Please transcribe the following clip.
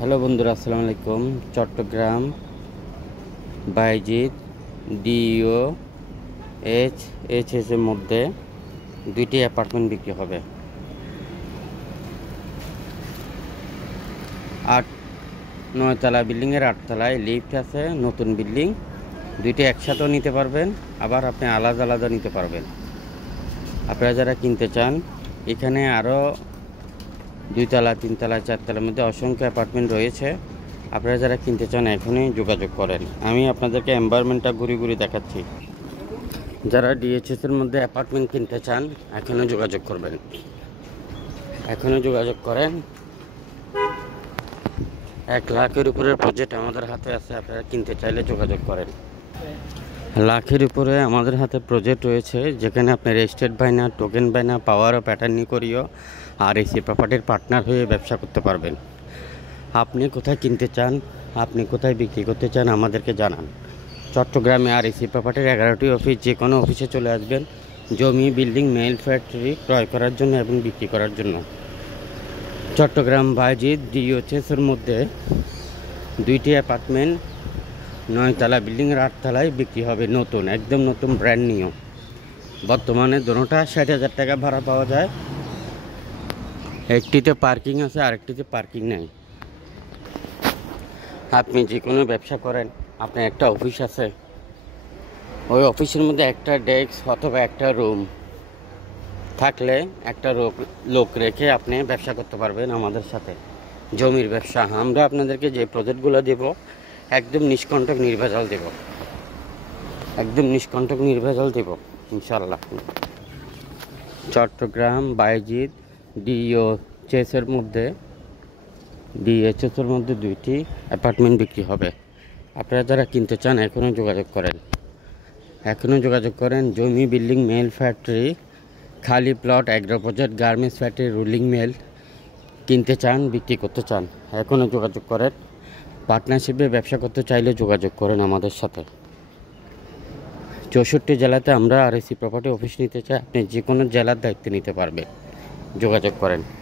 Hello বন্ধুরা, আসসালামু আলাইকুম। চট্টগ্রাম বাইজিৎ ডিও এইচএস এর মধ্যে দুইটি অ্যাপার্টমেন্ট বিক্রি হবে। 8-9 তলা বিল্ডিংয়ের 8 তলায় লিফট আছে, নতুন বিল্ডিং। দুইটি একসাথেও নিতে পারবেন, আবার আপনি আলাদা আলাদা নিতে পারবেন। আপনারা যারা কিনতে চান, এখানে আরও 2 তলা 3 তলা 4 তলার মধ্যে অসংখ্য অ্যাপার্টমেন্ট রয়েছে। আপনারা যারা কিনতে চান এখনই যোগাযোগ করেন। আমি আপনাদেরকে এনভায়রনমেন্টটা ঘুরে ঘুরে দেখাচ্ছি। যারা ডিএইচএস এর মধ্যে অ্যাপার্টমেন্ট কিনতে চান এখনও যোগাযোগ করবেন, এখনও যোগাযোগ করেন। 1 লাখের উপরের প্রজেক্ট আমাদের হাতে আছে। আপনারা কিনতে চাইলে যোগাযোগ করেন। লাখের উপরে আমাদের হাতে প্রজেক্ট রয়েছে, যেখানে আপনি রেজিস্টার্ড বাইনা, টোকেন বাইনা, পাওয়ার ও প্যাটার্ন করিও আর এসি প্রপার্টির পার্টনার হয়ে ব্যবসা করতে পারবেন। আপনি কোথায় কিনতে চান, আপনি কোথায় বিক্রি করতে চান আমাদেরকে জানান। চট্টগ্রামে আর এসি প্রপার্টির 11টি অফিস, যে কোনো অফিসে চলে আসবেন জমি, বিল্ডিং, মেল ফ্যাক্টরি ক্রয় করার জন্য এবং বিক্রি করার জন্য। চট্টগ্রাম বাইজিৎ ডিওএইচএস-এর মধ্যে দুইটি অ্যাপার্টমেন্ট 9 তলা বিল্ডিংয়ের 8 তলায় বিক্রি হবে, নতুন, একদম নতুন, ব্র্যান্ড নিউ। বর্তমানে দুটোটা 60,000 টাকা ভাড়া পাওয়া যায়। একটিতে পার্কিং আছে, আরেকটিতে পার্কিং নেই। আপনি যে কোনো ব্যবসা করেন, আপনার একটা অফিস আছে, ওই অফিসের মধ্যে একটা ডেস্ক অথবা একটা রুম থাকলে একটা লোক রেখে আপনি ব্যবসা করতে পারবেন আমাদের সাথে। জমির ব্যবসা আমরা আপনাদেরকে যে প্রজেক্টগুলো দেব একদম নিষ্কণ্টক নির্ভেজাল দেব, একদম নিষ্কণ্টক নির্ভেজাল দেব ইনশাল্লাহ। চট্টগ্রাম বাইজিৎ ডিওএইচএস-এর মধ্যে দুইটি অ্যাপার্টমেন্ট বিক্রি হবে। আপনারা যারা কিনতে চান এখনও যোগাযোগ করেন, এখনও যোগাযোগ করেন। জমি, বিল্ডিং, মেল ফ্যাক্টরি, খালি plot, agro project, garments factory, ruling mail কিনতে চান, বিক্রি করতে চান এখনও যোগাযোগ করেন। পার্টনারশিপে ব্যবসা করতে চাইলে যোগাযোগ করেন আমাদের সাথে। 64 জেলাতে আমরা আর এসি প্রপার্টি অফিস নিতে চাই। আপনি যে কোনো জেলার দায়িত্ব নিতে পারবেন, যোগাযোগ করেন।